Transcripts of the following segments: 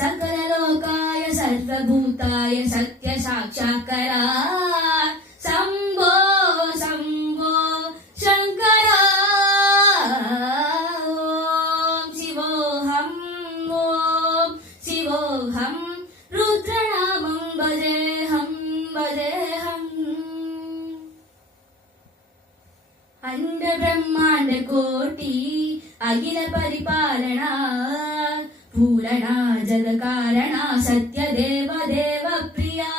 सकललोकाय सर्वभूताय सत्य साक्षात्करा शम्भो शम्भो शङ्कर ॐ शिवोऽहं रुद्रनामं भजेऽहं अंड ब्रह्मांड कोटि अखिल परिपालना पूरणा जगकारणा सत्य देव देव प्रिया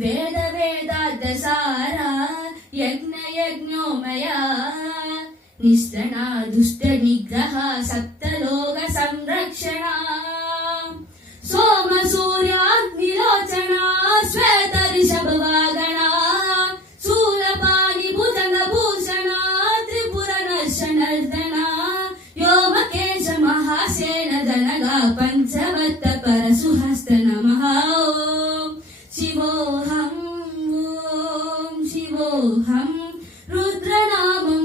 वेद वेदार्थ सारा यज्ञ यज्ञोमया निष्ठना दुष्ट निग्रह सप्तलोक संरक्षणा सोम सूर्याग्निलोचना श्वेत ऋषभ वागणा शूलपाणि भुजंग भूषणा त्रिपुर नर्दना व्योमकेश महासेन जनगा पंचवत्त परशुहस्त नमः ॐ शिवोऽहं रुद्रनामं